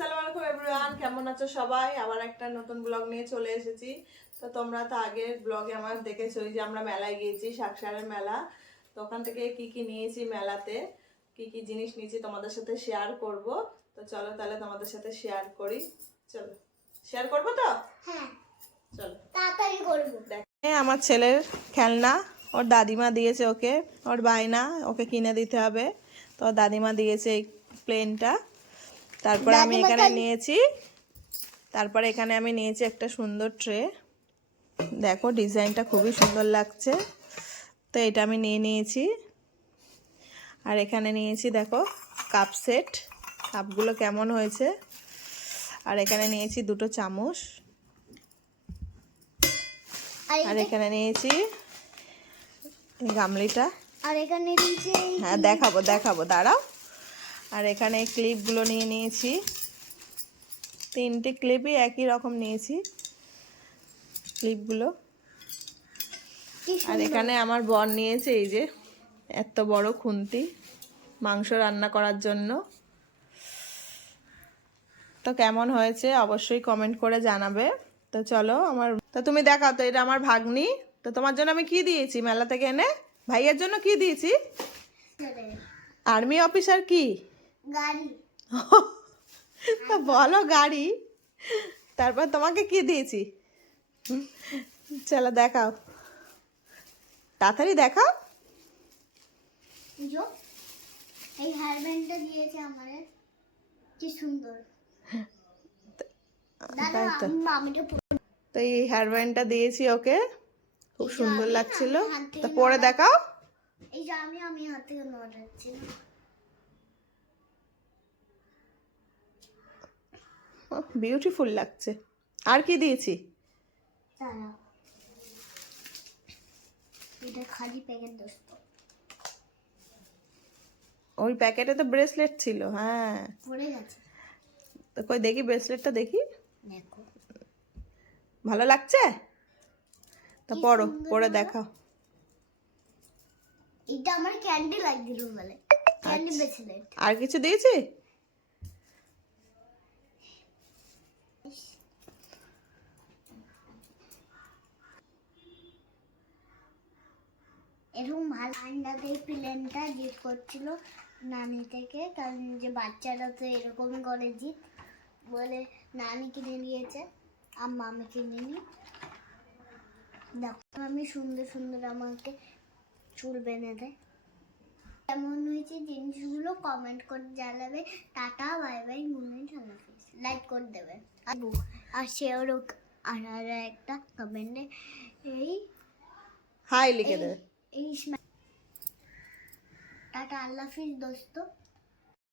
আসসালামু আলাইকুম এভরিওয়ান, কেমন আছো সবাই? আবার একটা নতুন ব্লগ নিয়ে চলে এসেছি। তো তোমরা তো আগের ব্লগে আমার দেখেছো যে আমরা মেলায় গিয়েছি, শাকসারের মেলা। তো ওখান থেকে কি কি নিয়েছি, মেলাতে কি কি জিনিস নিয়েছি তোমাদের সাথে শেয়ার করব। তো চলো তাহলে তোমাদের সাথে শেয়ার করি। চলো শেয়ার করবো তো? হ্যাঁ চলো তাড়াতাড়ি করবো। দেখ আমার ছেলের খেলনা, ওর দাদিমা দিয়েছে ওকে, ওর বায়না ওকে কিনে দিতে হবে। তো দাদিমা দিয়েছে এই প্লেনটা। তারপরে আমি এখানে নিয়েছি, তারপরে এখানে আমি নিয়েছি একটা সুন্দর ট্রে। দেখো ডিজাইনটা খুবই সুন্দর লাগছে, তো এটা আমি নিয়ে নিয়েছি। আর এখানে নিয়েছি দেখো কাপ সেট, কাপগুলো কেমন হয়েছে। আর এখানে নিয়েছি দুটো চামচ। আর এখানে নিয়েছি গামলিটা। আর এখানে নিচে হ্যাঁ দেখাবো দাঁড়াও। আর এখানে এই ক্লিপগুলো নিয়ে নিয়েছি, তিনটে ক্লিপই একই রকম নিয়েছি ক্লিপগুলো। আর এখানে আমার বর নিয়েছে এই যে এত বড় খুন্তি, মাংস রান্না করার জন্য। তো কেমন হয়েছে অবশ্যই কমেন্ট করে জানাবে। তো চলো তো তুমি দেখাও তো, এটা আমার ভাগ্নি। তো তোমার জন্য আমি কি দিয়েছি মেলা থেকে এনে? ভাইয়ের জন্য কি দিয়েছি? আর্মি অফিসার কি গাড়ি। তো বলো গাড়ি। তারপর তোমাকে কি দিয়েছি? চলো দেখাও, তাড়াতাড়ি দেখাও। এই হেয়ার ব্যান্ডটা দিয়েছে আমারে, কি সুন্দর। তো এই হেয়ার ব্যান্ডটা দিয়েছি ওকে, খুব সুন্দর লাগছিল। তো পরে দেখাও। এই যে আমি হাত থেকে নড়াচ্ছি না। বিউটিফুল লাগছে। আর কি দিয়েছি? এটা খালি প্যাকেট দোস্ত। ওই প্যাকেটে তো ব্রেসলেট ছিল। হ্যাঁ পড়ে গেছে। তো কই দেখি ব্রেসলেটটা দেখি। দেখো ভালো লাগছে? তো পরে দেখাও। এটা আমার ক্যান্ডি লাগিয়ে বলে, ক্যান্ডি ব্রেসলেট। আর কিছু দিয়েছি? এরকম ভালো ঠান্ডাতে প্লেনটা জিত করছিল নানি থেকে, কারণ যে বাচ্চারা তো এরকমই করে জিত বলে নানি কিনে দিয়েছে, আম্মা আমি কিনে নি। দেখো আমি সুন্দর সুন্দর আমাকে চুল বেঁধে দেয়। কেমন হয়েছে জিনিসগুলো কমেন্ট করে জানাবে। Tata bye bye, movement like করে দেবে আর শেয়ারও। আর একটা কমেন্টে এই হাই লিখে দেবে। এই টাটা আল্লাহ হাফিজ দোস্ত।